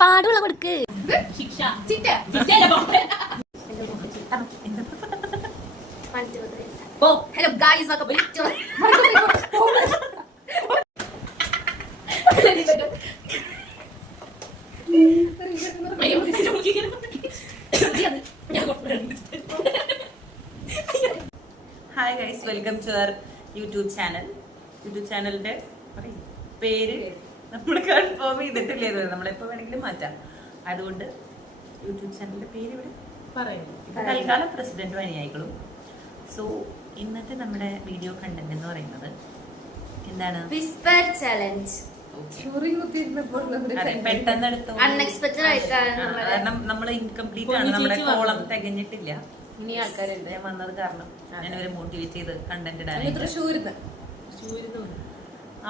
പാടുള്ള കൊടുക്ക് hello guys hi guys, welcome to our YouTube channel. YouTube ചാനലിന്റെ പേര് നമ്മൾ കൺഫേം ചെയ്തിട്ടില്ലേ, നമ്മളെപ്പോ വേണമെങ്കിലും മാറ്റാം. അതുകൊണ്ട് യൂട്യൂബ് ചാനലിന്റെ പേര് ഇവിടെ പറയുന്നു. തൽക്കാലം പ്രസിഡന്റും അനുയായികളും. സോ ഇന്നത്തെ നമ്മുടെ വീഡിയോ കണ്ടന്റ് എന്ന് പറയുന്നത് എന്താണ്? Whisper challenge. പെട്ടെന്ന് എടുത്തു, കാരണം നമ്മൾ ഇൻകംപ്ലീറ്റ് ആണ്, നമ്മുടെ കോളം തികഞ്ഞിട്ടില്ല. ഞാൻ വന്നത് കാരണം ഞാൻ ഒരു മോട്ടിവേറ്റ് ചെയ്ത് കണ്ടന്റ് ഇടാൻ.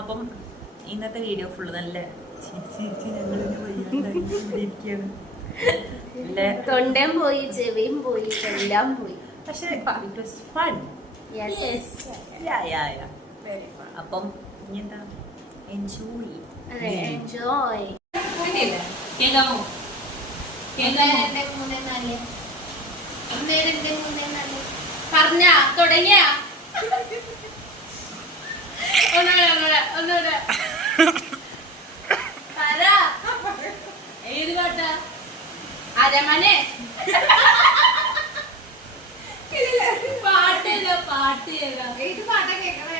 അപ്പം ഇന്നത്തെ വീഡിയോ ഫുള്ള് നല്ല തൊണ്ടയും പോയി, ചെവിയും പോയി, എല്ലാം പോയി. പക്ഷെ ഇറ്റ് വാസ് ഫൺ. അപ്പം ഇനി എന്താ, എൻജോയ്. പറഞ്ഞ തുടങ്ങിയ ഏത് പാട്ടാ? അരമനെ പാട്ടില്ല, പാട്ടില്ല. ഏത് പാട്ടാ കേൾക്കണേ?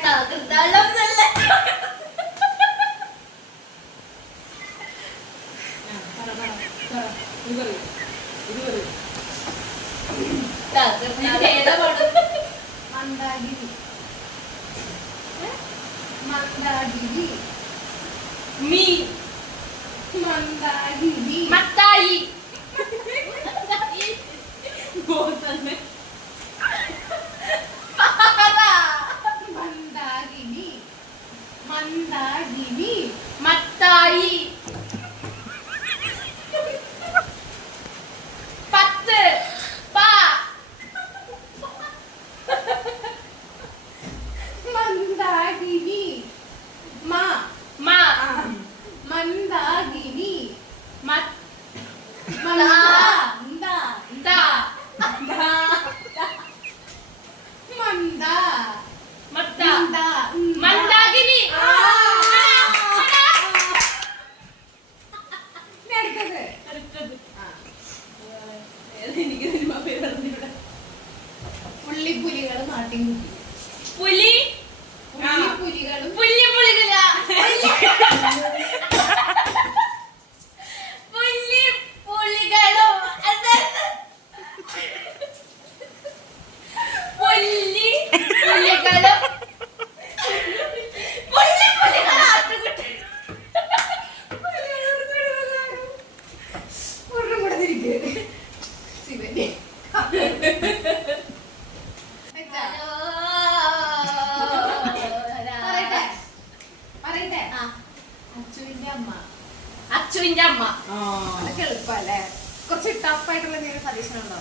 മത്തായി. മത്തായി. പത്ത് പാ. മന്ദാകിനി. മാ മാ. മന്ദാകിനി. മത്ത മന്ദാകിനി. പുള്ളിപ്പുലികൾ നാട്ടിൻ പുലി. പുലികളും പുല്ലിപ്പുലികള. പുല്ലിപ്പുലികളും പുല്ലിപ്പുലികളും അച്ചുവിന്റെ അമ്മ. അതൊക്കെ എളുപ്പല്ലേ? കുറച്ച് ടഫ് ആയിട്ടുള്ള എന്തെങ്കിലും സജഷൻ ഉണ്ടോ?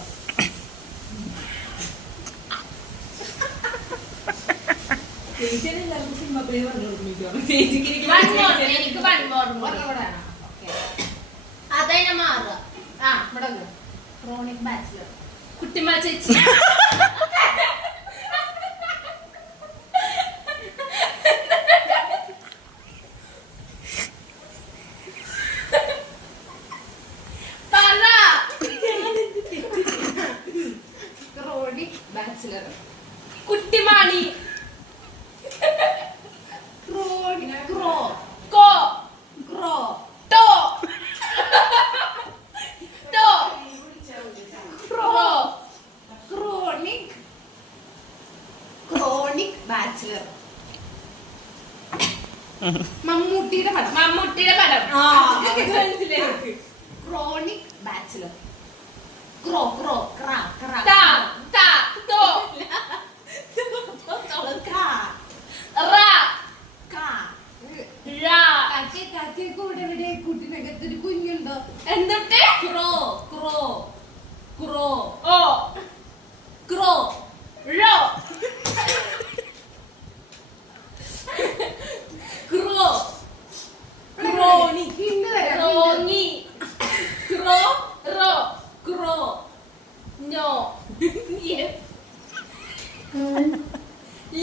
അതന്നെ മാറുക. ഇവിടെ ക്രോണിക് ബാച്ചിലർ കുട്ടിമാ ചേച്ചി. കുട്ടിമാണി. Chronic bachelor. മമ്മൂട്ടിയുടെ പടം. Chronic bachelor. ക്രോ ക്രോ ക്രാ ക്രാ ടാ ടാ തോ റാ റാ കാ റാ. കാക്കേ കൂടെ ഇവിടെ കൂട്ടിനകത്തൊരു കുഞ്ഞുണ്ടോ? എന്നിട്ട് ക്രോ ക്രോ ക്രോ ഓ ക്രോ റോ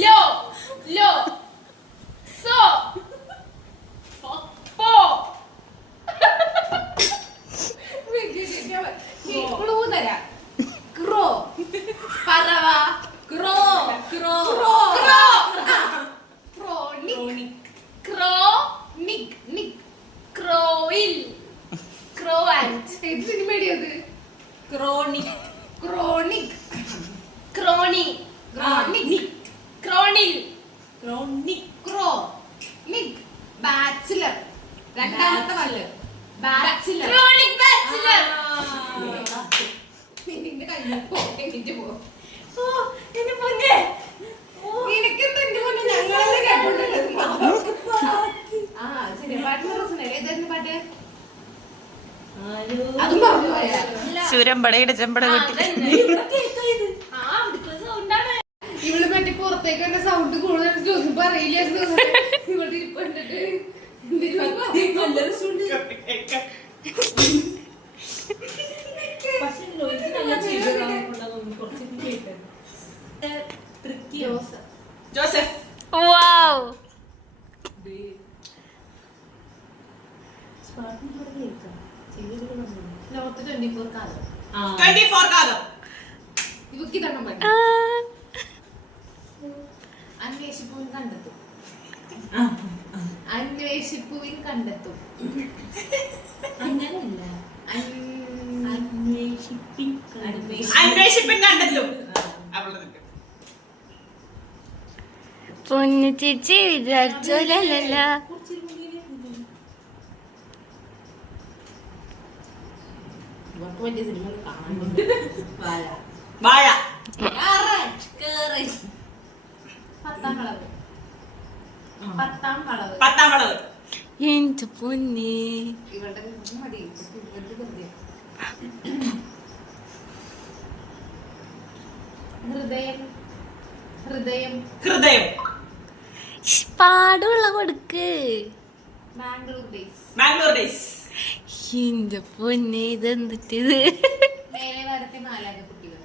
ലോ ലോ സോ പോ ക്ലൂ തരാം. ക്രോ പറവ ക്രോ ക്രോ ക്രോ ക്രോണിക് ക്രോണിക് നിക് ക്രോയിൽ ക്രോവാൻറ്റ് ഏത് സിനിമയുടേത്? ക്രോണിക് ക്രോണിക് ക്രോണി ക്രോണിക് ക്രോണിൽ ക്രോണിക് ക്രോ നിക് ബാച്ചിലർ രണ്ടാമത്തെ വല്ല് ബാച്ചിലർ ക്രോണിക് ബാച്ചിലർ. നിന്റെ കയ്യിൽ പോ എന്നിട്ട് പോ. ഓ എന്റെ പൊന്നേ നിനക്കെന്താ എന്റെ പൊന്നെ ഞങ്ങളെ കേട്ടോണ്ടിരുന്നത്. ആ ശരി പാട്ടിന്റെ പ്രശ്നം ഏതായിരുന്നു പാട്ട്? അതും പറഞ്ഞു പോയാ ചുരമ്പടയുടെ ചെമ്പട കുട്ടി. ഇവള് മറ്റേ പുറത്തേക്ക് എന്റെ സൗണ്ട് കൂടുതൽ ഒന്നും പറയില്ലായിരുന്നു. ഇവിടെ ഇപ്പൊ ജോസഫ്. ലോകത്ത് 24 കാലം 24 കാലം. ഇവക്ക് ഇതാണ് പണി. അന്വേഷിപ്പുവിൻ കണ്ടെത്തും അന്വേഷിപ്പുവിൻ കണ്ടെത്തും. അങ്ങനെയല്ല അന്വേഷിപ്പിൻ കണ്ടെത്തും. പൊന്നു ചേച്ചി വിചാരിച്ചോലല്ല. വാഴ. പത്താം കളവ്. എന്റെ പൊന്നെ ഇവളുടെ മതി. ഹൃദയം ഹൃദയം ഹൃദയം. പാടുള്ള കൊടുക്ക്. ബാംഗ്ലൂർ ഡേയ്സ്. ബാംഗ്ലൂർ ഡേയ്സ്. എന്റെ പൊന്നെ ഇതെന്തിട്ടത്? മേലെ വരത്തെ 4 കുട്ടികൾ.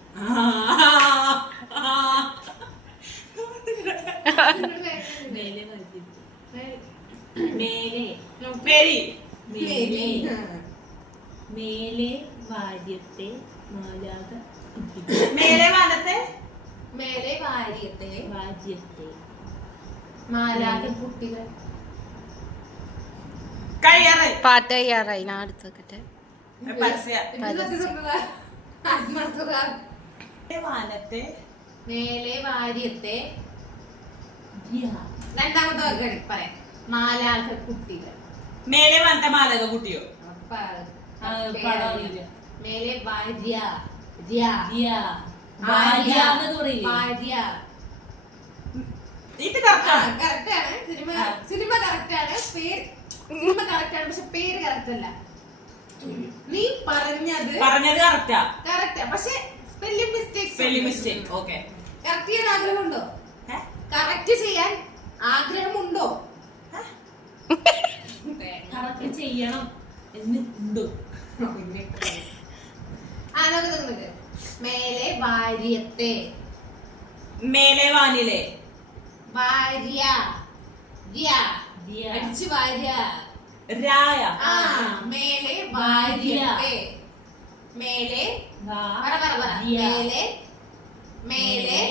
മേലെ വാര്യത്തെ മാലാക മേലെ വാനത്തെ മേലെ വാര്യത്തെ വാര്യത്തെ മാലാക കുട്ടികൾ. കഴിയാറായി. പാട്ട് തയ്യാറായി. ഞാൻ അടുത്ത് വെക്കട്ടെ. വാനത്തെ മേലെ വാര്യത്തെ രണ്ടാമത്തെ വാക്ക് പറയാം. മാലാക കുട്ടികൾ. മേലെ വാനത്തെ മാലക കുട്ടിയോ? മേലെ ഭാര്യ ഇത് കറക്റ്റാണ്. കറക്റ്റാണ്. സിനിമ കറക്റ്റാണ്. സിനിമ കറക്റ്റാണ്. പക്ഷെ പേര് കറക്റ്റ് അല്ല. നീ പറഞ്ഞത് കറക്റ്റാ. കറക്റ്റാ പക്ഷെ സ്പെല്ലിംഗ് മിസ്റ്റേക്ക്. ഓക്കെ. കറക്റ്റ് ചെയ്യാൻ ആഗ്രഹമുണ്ടോ? കറക്റ്റ് ചെയ്യാൻ ആഗ്രഹമുണ്ടോ? കറക്റ്റ് ചെയ്യണം എന്ന് ഉണ്ടോ? മേലെ വാര്യത്തെ മേലെ വാനിലെ ഭാര്യ അടിച്ചു ഭാര്യ രായ. മേലെ വാര്യത്തെ മേലെ മേലെ മേലെ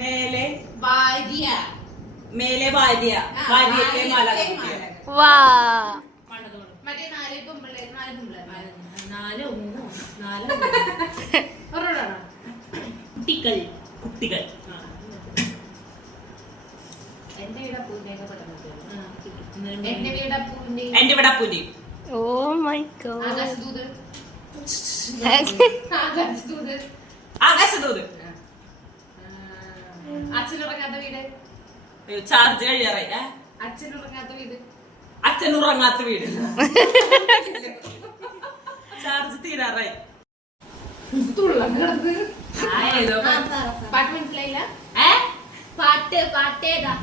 മേലെ ഭാര്യ മേലെ ഭാര്യ ഭാര്യത്തെ മാലക കുട്ടിയോ? വാ മറ്റേ 4 പെമ്പിള്ളേര് 4 പെമ്പിള്ളേര് 4 ഒരെണ്ണമാണോ? കുട്ടികൾ കുട്ടികൾ. എന്റെ വീട് അപ്പൂരിനെയൊക്കെ പെട്ടെന്ന് എന്റെ വീട് അപ്പൂരിന്റെ എന്റെ ഇവിടെ അപ്പൂരി. Oh my god. Akashadoothu Akashadoothu Akashadoothu. Achanurangatha Veedu. Charge കഴിയാറായി. അച്ഛനുറങ്ങാത്ത വീട്. അച്ഛൻ ഉറങ്ങാത്ത വീട്. ചാർജ് തീരാറായി. പാട്ട് മനസ്സിലായില്ല? പാട്ടേതാ?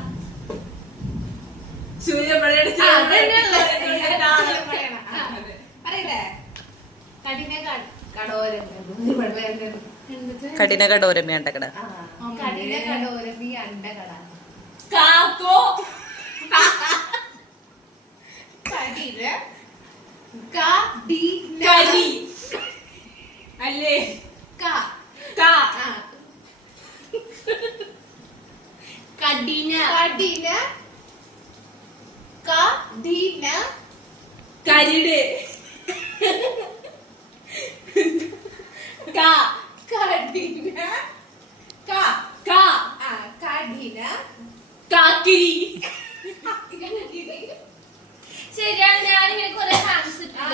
അറിയില്ലേ? കഠിന കടോരം. കഠിന കടോരമ കട. കഠിന കടോരമി അണ്ടകട. കാക്കോ കഠിന കഠിന കരി അല്ലേ ക ക ആ കഠിന കഠിന കഠിന കരിട് ക കഠിന ക ക ആ കഠിന കാക്കിരി ശരിയാണ് ഞാനിങ്ങനെ കുറെ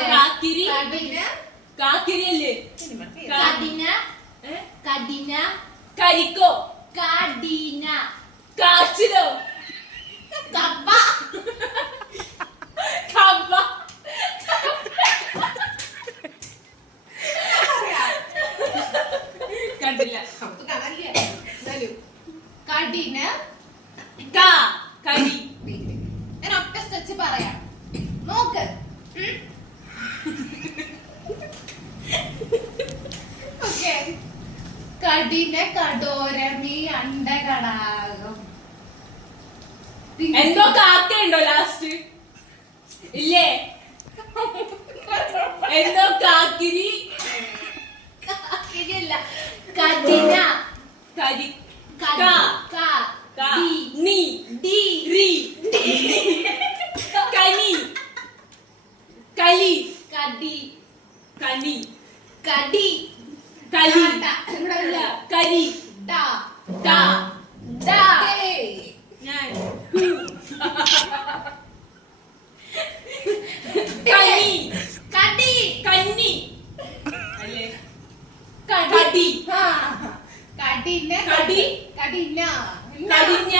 കാക്കിരി കഠിന കാക്കിരി അല്ലേ കഠിന കഠിന കരിക്കോ കഠിന കാച്ചിലോ കപ്പ കപ്പ കണ്ടില്ല നമുക്ക് കാണാനില്ല എന്നാലും കഠിന ക കരി ഞാൻ ഒറ്റ സ്ട്രെച്ച് പറയാം നോക്ക് ഓക്കെ കഠിന കടോരമി അണ്ടകടാകം എന്തോ കാക്കയുണ്ടോ ലാസ്റ്റ് ഇല്ലേ എന്തോ കാക്കിരി ഇല്ല കഠിന കരി ക ക ക ഡി നീ ഡി രി കനി കലി കടി കനി കടി കലി ഇവിടെ ഇല്ല കരി ഡ ക ഡ ഞാൻ കനി കടി കന്നി അല്ലേ കടി ആ കടിന കടി കടിന കടിഞ്ഞ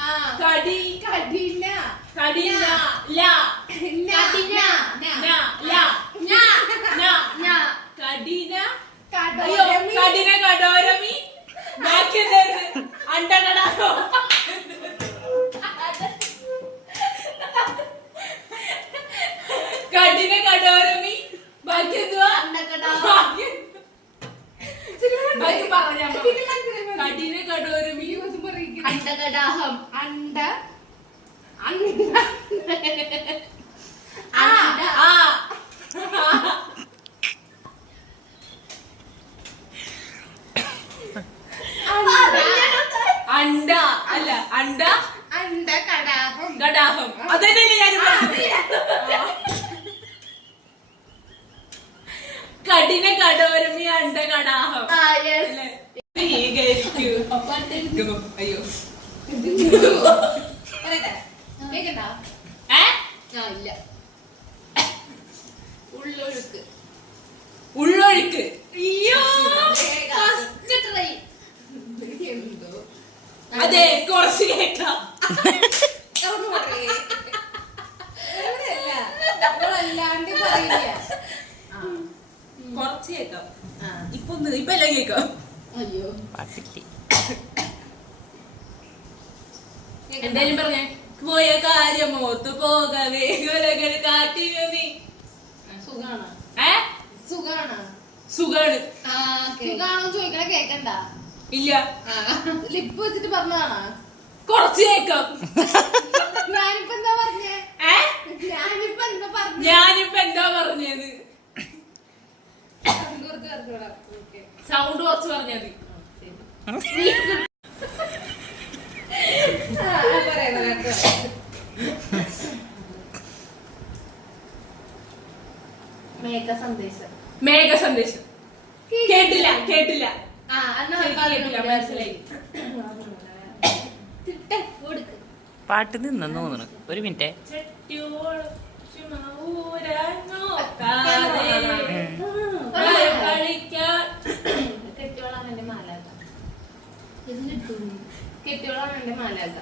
ആ കടി കടിന കടിഞ്ഞ ല കടിന ന ല ഞ ന ഞ കടിന അയ്യോ കടോരമി കടിന കടോരമി ബാക്കി എന്തായിരുന്നു അണ്ടകടാകോ കടിന കടോരമി ബാക്കി എന്തുവാ അണ്ടകടാകം. ബാക്കി ബാക്കി പറഞ്ഞാ കടിന കടോരമി അണ്ടകടാഹം അണ്ട അണ്ട ആ അണ്ട ആ അണ്ട അല്ല അണ്ട അണ്ടകടാഹം ഗടാഹം അതന്നെയല്ലേ ഞാൻ കഠിന കടോരമി അണ്ട ഗടാഹം ആ യെസ് അല്ലേ? സ്വീകരിക്കൂ. അയ്യോ കേക്കണ്ട ഏ ആ ഇല്ല ഉള്ളൊഴുക്ക് ഉള്ളൊഴുക്ക് അയ്യോ ഫസ്റ്റ് ട്രൈ എന്തോ അതെ കുറച്ച് കേൾക്കാം അല്ലാണ്ട് പറയില്ല കുറച്ച് കേൾക്കാം ആ. ഇപ്പൊ ഇപ്പൊ എല്ലാം കേൾക്കാം അയ്യോ എന്തായാലും പറഞ്ഞേ പോയ കാര്യം ഓർത്തു പോകവേ ഗലകൾ കാട്ടിനു നീ സുഖാണ് ഏ സുഖാണ് സുഖാണ് ആ സുഖാണോ ചോദിക്കണ കേക്കണ്ട ഇല്ല ലിപ്പ് വെച്ചിട്ട് പറഞ്ഞതാണ് കുറച്ച് കേൾക്കാം ഞാനിപ്പോ എന്താ പറഞ്ഞേ ഏ ഞാനിപ്പോ എന്താ പറഞ്ഞേ ഞാനിപ്പോ എന്താ പറഞ്ഞത് സൗണ്ട് കുറച്ച് പറഞ്ഞാൽ മതി മേഘ സന്ദേശം മേഘ സന്ദേശം കേട്ടില്ല കേട്ടില്ല ആ എന്നാ കേട്ടില്ല മനസ്സിലായി കൊടുക്ക് പാട്ട് നിന്നെന്ന് തോന്നുന്നു. ഒരു മിനിറ്റ്. കെട്ടിയോളാണ് എന്റെ മാലാക കെട്ടിയോളാണ് എന്റെ മാലാക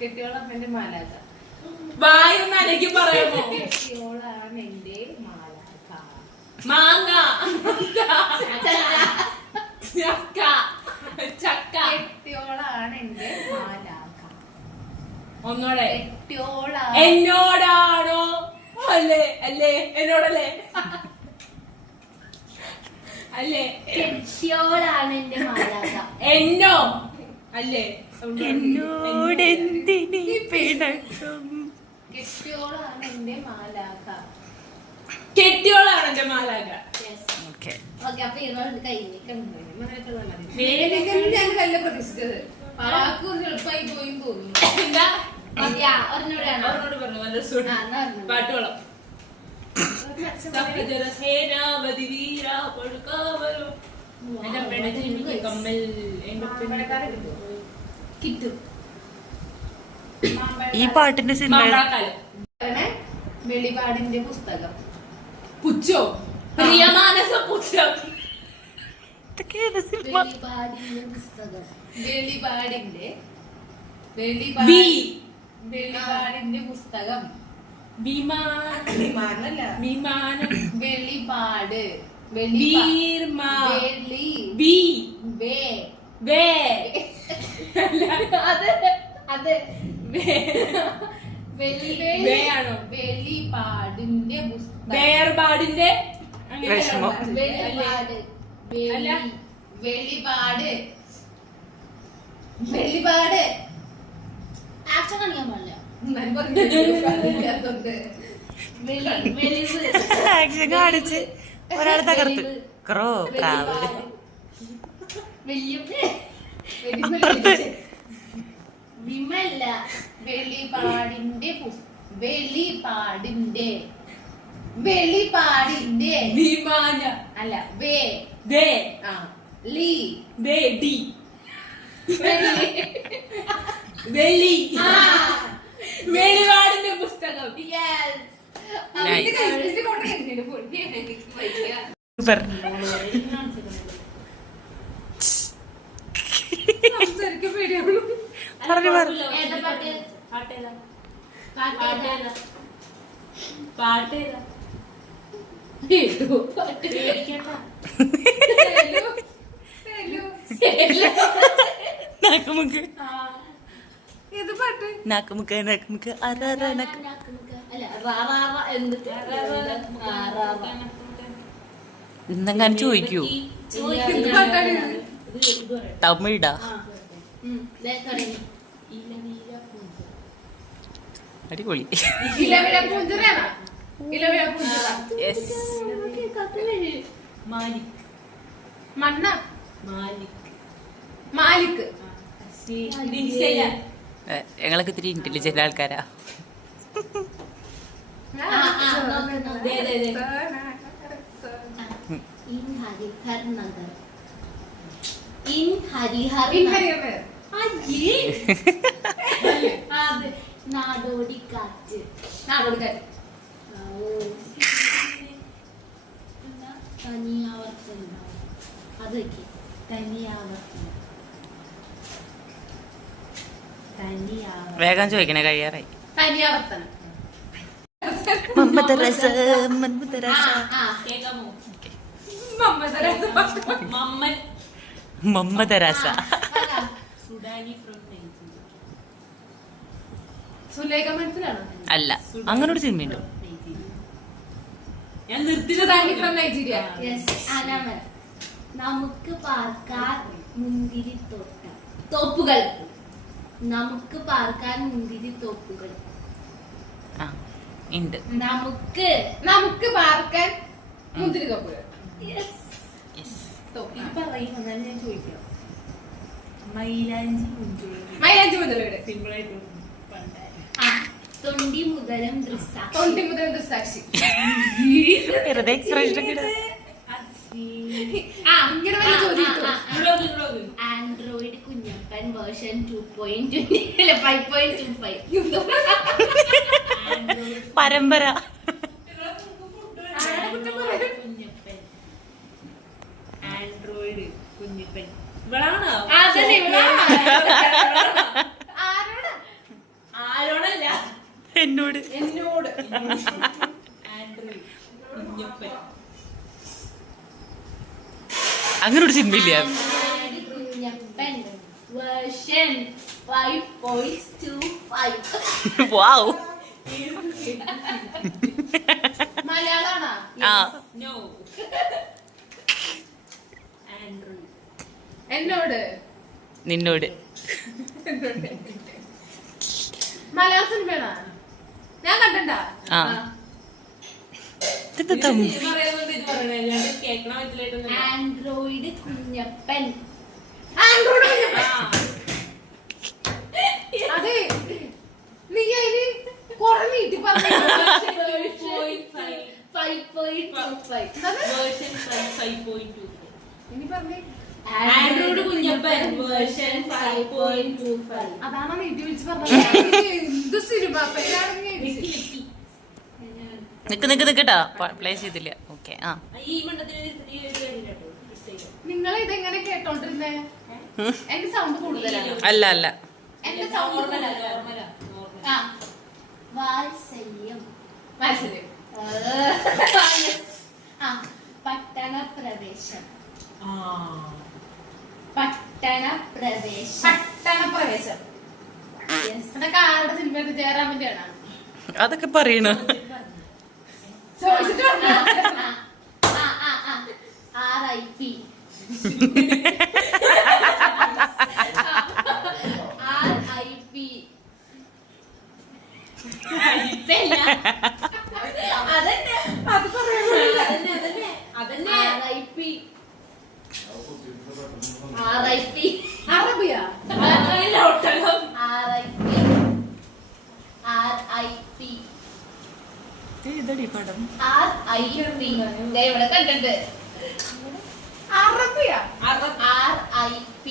കെട്ടിയോളാണ് എന്റെ മാലാക വായൊന്ന് അനക്കി പറയാമോ? കെട്ടിയോളാണ് എന്റെ മാലാക മാങ്ങ ചക്ക ചക്ക കെട്ടിയോളാണ് എന്റെ മാലാക ഒന്നോടെ കെട്ടിയോളാണ് എന്നോടാണോ അല്ലേ അല്ലേ എന്നോടല്ലേ അല്ലേ കെട്ടിയോളാണ് എന്റെ മാലാക. എന്നോ അല്ലേ എന്നോടെന്തിനീ പിണക്കം? കെട്ടിയോളാണ് എന്റെ മാലാക. കെട്ടിയോളാണ് എന്റെ മാലാക. ഓക്കെ ഓക്കെ, അപ്പൊ ഇരുന്നോണ്ട് കഴിഞ്ഞു. വേലക്കൊന്നും ഞാൻ വല്ല പ്രതീക്ഷിച്ചത്. പാക്ക് കുറച്ച് എളുപ്പമായി പോയി തോന്നുന്നു. എന്താ മതിയാ, ഒരെണ്ണൂടെയാണോ? അവരോട് പറഞ്ഞു നല്ല സുഖം. ആ, എന്നാ ഒരെണ്ണം. പാട്ടുകളും സപ്തജല സേനാപതി വീര പഴുക്കാവലോ എന്റെ പെണ്ണ കമ്മൽ എന്റെ കിട്ടും. ഈ പാട്ടിന്റെ സിനിമ മാമ്പഴക്കാലം വെളിപാടിന്റെ പുസ്തകം. പുച്ഛോ പ്രിയമാനസ പുച്ഛം ഇതൊക്കെ ഏത് സിനിമ? വെളിപാടിന്റെ പുസ്തകം. വെളിപാടിന്റെ വി വെളിപാടിന്റെ പുസ്തകം. വിമാനല്ല. വിമാനം വെളിപാട്. വീർമാ വെളി ബി വേ വേ അത് അത് വേയാണോ? വെളിപാടിന്റെ പുസ്തകം. വേർപാടിന്റെ വിഷമം. വെളിപാട്. അല്ല. വെളിപാട്. വെളിപാട്. ആക്ഷൻ കാണിക്കാൻ പാടില്ല. ഞാൻ പറഞ്ഞില്ലാത്തോണ്ട്. വെളിവ്. ആക്ഷൻ കാണിച്ച് ഒരാളെ തകർത്ത് ക്രോ പ്രാവ് അപ്പുറത്ത് വിമല്ല. വെളിപാടിന്റെ വെളിപാടിന്റെ വെളിപാടിന്റെ വിമാന അല്ല വേ ദേ ആ ലീ ദേ ഡി വെളി വെളിപാടിന്റെ പുസ്തകം സൂപ്പർ. പറഞ്ഞു പറഞ്ഞു. ഏതാ പാട്ട്? പാട്ടേതാ പാട്ടേതാ? പാട്ടേതാ പേടിക്കണ്ട. നാക്കുമുക്ക് ഏത് പാട്ട്? നാക്കുമുക്ക് നാക്കുമുക്ക് അററ നക്ക്. അല്ല, റാ റാ റാ എന്നിട്ട് ആ, റാ റാ. ഇന്നെങ്ങനെ ചോദിക്കൂ? എന്ത് പാട്ടാണ് ഇത്? തമിഴാ? ദേ തുടങ്ങി. അടിപൊളി. ഇലവില പൂഞ്ചിറയാണോ? ഇലവില പൂഞ്ചിറ. യെസ്. മാലിക് മണ്ണ മാലിക് മാലിക്. ഞങ്ങളൊക്കെ ഇത്തിരി ഇന്റലിജന്റ് ആൾക്കാരാ. ആ, ആ, നോക്ക്, നോക്ക്. ദേ ദേ ദേ ഇൻ ഹരിഹർ നഗർ. ഇൻ ഹരിഹർ നഗർ. ഇൻഹരിയർ. അയ്യേ. അത് നാടോടി കാറ്റ്. നാടോടിക്കാറ്റ്. തനിയാവർത്തനം. അത് വെക്ക്. തനിയാവർത്തനം. തനിയാവർത്തനം. വേഗം ചോദിക്കണേ, കഴിയാറായി. തനിയാവർത്തനം. മന്മഥരസ മന്മഥരസ ആ, കേക്കാമോ മമ്മദരസ. മമ്മൻ മന്മഥരസ. അതാ. സുഡാനി ഫ്രം നൈജീരിയ സുലേഖ മനസ്സിലാണോ? അല്ല, അങ്ങനൊരു സിനിമയുണ്ടോ? ഞാൻ നിർത്തിച്ചതാണ് സുഡാനി ഫ്രം നൈജീരിയ. Yes, അനാമൽ. നമുക്ക് പാർക്കാൻ മുന്തിരി തോട്ടം. തോപ്പുകൾ. നമുക്ക് പാർക്കാൻ മുന്തിരി തോപ്പുകൾ. ആ ഉണ്ട്. നമുക്ക് നമുക്ക് പാർക്കാൻ മുന്തിരി തോപ്പുകൾ. Yes. തോപ്പ്. ഈ പറയും എന്നാലും ഞാൻ ചോദിക്കാം മൈലാഞ്ചി മുഞ്ചോളി മൈലാഞ്ചി മുതലയുടെ സിമ്പിളായിട്ട് പണ്ടേ ആ, തൊണ്ടി മുതലും ദൃസാക്ഷി. തൊണ്ടി മുതൽ ദുസ്സാക്ഷി. വെറുതെ എക്സ്പ്രഷൻ ഒക്കെ ഇടാ. ആ ഇങ്ങനെ വല്ല ചോദ്യം ഇട്ടോ? ആൻഡ്രോയിഡ് കുഞ്ഞപ്പൻ വേർഷൻ 2.20 അല്ല 5.25. പരമ്പര. കുഞ്ഞപ്പൻ ആൻഡ്രോയിഡ് കുഞ്ഞപ്പൻ ഇവളാണോ അതന്നെ ഇവളാണ്. ആരോടാ? ആരോടല്ല എന്നോട് എന്നോട്. ആൻഡ്രോയിഡ് കുഞ്ഞപ്പൻ അങ്ങനെ ഒരു സിനിമയില്ല. Android Kunjappan version 5.25. വാവ്. മലയാളാണോ? ആ നോ എന്നോട് നിന്നോട് മലയാള സിനിമയാണോ ഞാൻ കണ്ടണ്ടാ ആ ഇത് തമ്മി. കേൾക്കണം ഇതിലായിട്ടൊന്നും ആൻഡ്രോയിഡ് കുഞ്ഞപ്പൻ. ആൻഡ്രോയിഡ് അതെ നീ അതിന് കൊറേ നീട്ടി പറഞ്ഞു 5.25. ഇനി പറഞ്ഞേ ആൻഡ്രോയിഡ് കുഞ്ഞപ്പൻ വേർഷൻ 5.25. അതാണോ നീട്ടി വിളിച്ച് പറഞ്ഞത് എന്ത് സിനിമ നിക്കട്ടോ പ്ലേ ചെയ്തില്ല. ഓക്കെ ആ ഈ മണ്ടത്തിന് ഈ ഒരു കാര്യമില്ലാട്ടോ. നിങ്ങൾ ഇതെങ്ങനെ കേട്ടോണ്ടിരുന്നേ എന്റെ സൗണ്ട് കൂടുതലാണ് അല്ല അല്ല എന്റെ സൗണ്ട് ആ, വാത്സല്യം. മനസ്സിലായി ആ, പട്ടണ പ്രവേശം. പട്ടണ പ്രവേശം. പട്ടണപ്രവേശം Yes. അതൊക്കെ ആരുടെ സിനിമയുടെ ജയറാമിന്റെ ആണ് അതൊക്കെ പറയണ ചോദിച്ചിട്ട് പറഞ്ഞോ. RIP. RIP. അതന്നെ അത് പറയാൻ അതന്നെ RIP. RIP. അറബിയാ RIP. ഏതടി പടം? RIP. ദേ ഇവിടെ കണ്ടിട്ട് അറബിയാ RIP.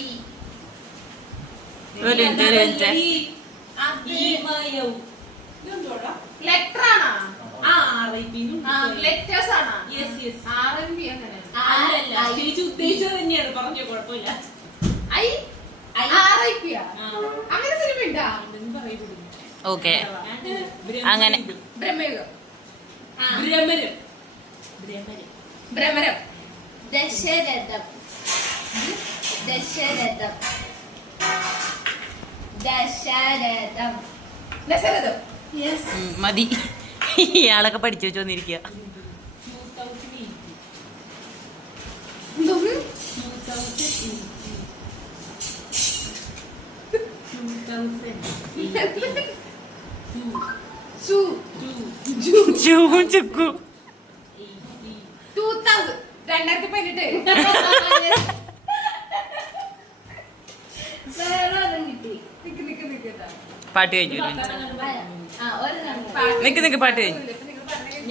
ഒരു മിനിറ്റ്. ലെറ്റർ ആണോ ലെറ്റേഴ്സ് ആണോ RMB അങ്ങനെ തന്നെയാണ് പറഞ്ഞോ, കുഴപ്പമില്ല. RIP യാ? അങ്ങനെ സിനിമ ഉണ്ടാ ഓക്കെ അങ്ങനെ ബ്രഹ്മയുഗം ഭ്രമരം. ഭ്രമരം ദശരഥം. ദശരഥം. ദശരഥം. ദശരഥം Yes. മതി. ഇയാളൊക്കെ പഠിച്ചു വെച്ചോന്നിരിക്കുക. 2018. ചുക്കു 2018 വേറെ ഒരെണ്ണം കിട്ടി. നിക്ക് പാട്ട് കഴിഞ്ഞു. ആ, ഒരെണ്ണം. നിക്ക് പാട്ട് കഴിഞ്ഞു.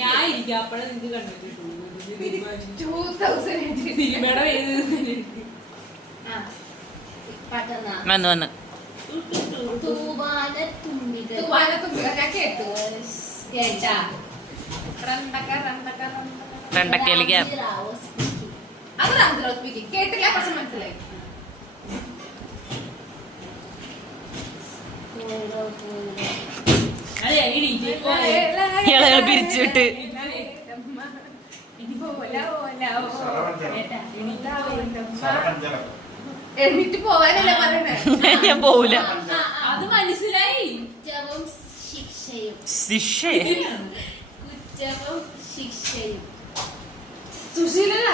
ഞാൻ ഇരിക്കാം, അപ്പോഴേ നിനക്ക് കണ്ടിട്ടുള്ളൂ 2018 സിനിമയുടെ പേര്. ആ, പെട്ടെന്നാ. വന്ന് തൂവാനത്തുമ്പികൾ. തൂവാനത്തുമ്പികൾ ഞാൻ കേട്ടു കേട്ടാ? രണ്ടക്കയിലേക്ക് റാവോ speaking. അത് റാംജിറാവ് സ്പീക്കിംഗ് കേട്ടില്ല പക്ഷെ മനസ്സിലായി അതെ, അങ്ങനെ ഇരിക്കും. ഇയാളെ പിരിച്ചുവിട്ട് എന്നിട്ട് പോവാനല്ലേ പറയണേ ഞാൻ പോവൂല. അത് മനസ്സിലായി. കുറ്റവും ശിക്ഷയും. ശിക്ഷ കുറ്റവും ശിക്ഷയും. സുശീലല്ല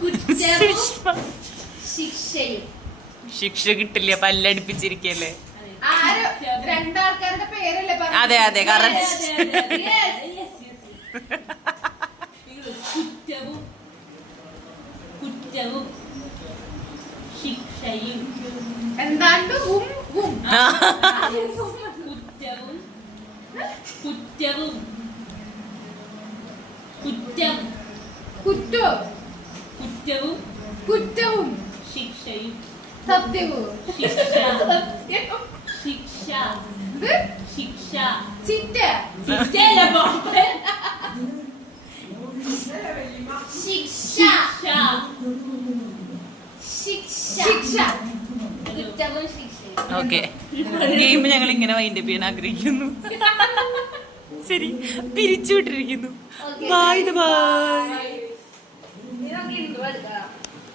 കുറ്റവും ശിക്ഷയും. ശിക്ഷ കിട്ടില്ല, പല്ലടിപ്പിച്ചിരിക്കല്ലേ. ആര് രണ്ടാൾക്കാരുടെ പേരല്ലേ അതെ അതെ കറക്റ്റ്. കുറ്റവും ശിക്ഷയും. എന്താണ്ട് കുറ്റവും കുറ്റവും കുറ്റം കുറ്റോ കുറ്റവും കുറ്റവും ശിക്ഷയും. സത്യവും ശിക്ഷ സത്യവും ശിക്ഷ ഇത് ശിക്ഷ. ചിറ്റ ശിക്ഷയല്ല, പോട്ടെ. ശിക്ഷ. ശിക്ഷ. ശിക്ഷ കുറ്റവും ശിക്ഷയും. ഓക്കെ, ഗെയിം ഞങ്ങൾ ഇങ്ങനെ വൈൻഡപ്പ് ചെയ്യാൻ ആഗ്രഹിക്കുന്നു. ശരി, പിരിച്ചുവിട്ടിരിക്കുന്നു. Okay. Bye bye.